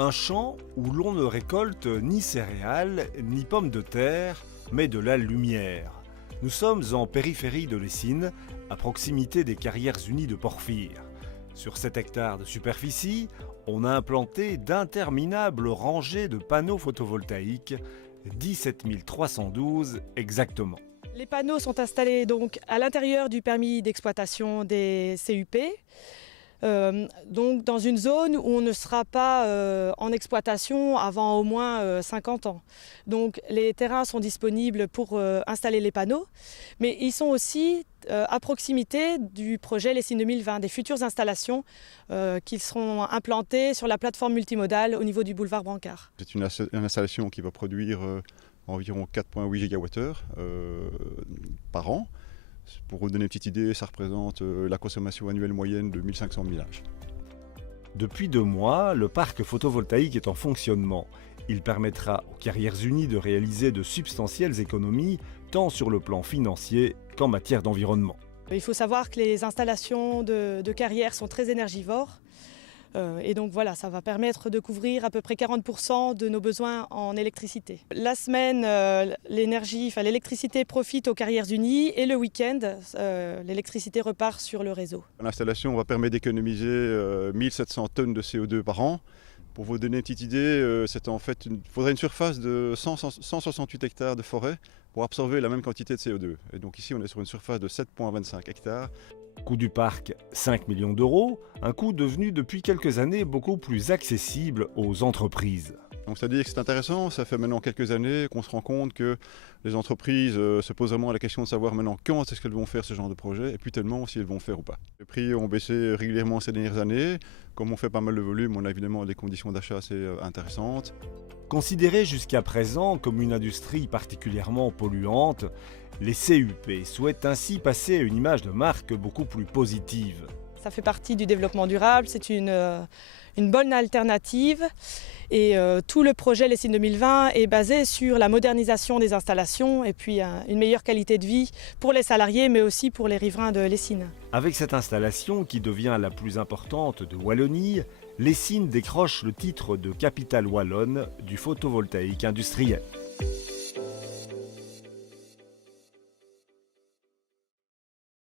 Un champ où l'on ne récolte ni céréales, ni pommes de terre, mais de la lumière. Nous sommes en périphérie de l'Essine, à proximité des Carrières Unies de Porphyre. Sur 7 hectares de superficie, on a implanté d'interminables rangées de panneaux photovoltaïques, 17 312 exactement. Les panneaux sont installés donc à l'intérieur du permis d'exploitation des CUP, donc dans une zone où on ne sera pas en exploitation avant au moins 50 ans. Donc les terrains sont disponibles pour installer les panneaux, mais ils sont aussi à proximité du projet Lessine 2020, des futures installations qui seront implantées sur la plateforme multimodale au niveau du boulevard Brancard. C'est une installation qui va produire environ 4,8 GWh par an. Pour vous donner une petite idée, ça représente la consommation annuelle moyenne de 1500 ménages. Depuis 2 mois, le parc photovoltaïque est en fonctionnement. Il permettra aux Carrières Unies de réaliser de substantielles économies, tant sur le plan financier qu'en matière d'environnement. Il faut savoir que les installations de carrières sont très énergivores. Et donc voilà, ça va permettre de couvrir à peu près 40% de nos besoins en électricité. La semaine, l'électricité profite aux Carrières Unies et le week-end, l'électricité repart sur le réseau. L'installation va permettre d'économiser 1700 tonnes de CO2 par an. Pour vous donner une petite idée, il faudrait une surface de 168 hectares de forêt pour absorber la même quantité de CO2. Et donc ici, on est sur une surface de 7,25 hectares. Coût du parc, 5 millions d'euros, un coût devenu depuis quelques années beaucoup plus accessible aux entreprises. Donc c'est-à-dire que c'est intéressant, ça fait maintenant quelques années qu'on se rend compte que les entreprises se posent vraiment la question de savoir maintenant quand est-ce qu'elles vont faire ce genre de projet et puis tellement si elles vont faire ou pas. Les prix ont baissé régulièrement ces dernières années. Comme on fait pas mal de volume, on a évidemment des conditions d'achat assez intéressantes. Considérée jusqu'à présent comme une industrie particulièrement polluante, les CUP souhaitent ainsi passer à une image de marque beaucoup plus positive. Ça fait partie du développement durable, c'est une bonne alternative et tout le projet Lessine 2020 est basé sur la modernisation des installations et puis une meilleure qualité de vie pour les salariés mais aussi pour les riverains de Lessine. Avec cette installation qui devient la plus importante de Wallonie, Lessine décroche le titre de capitale wallonne du photovoltaïque industriel.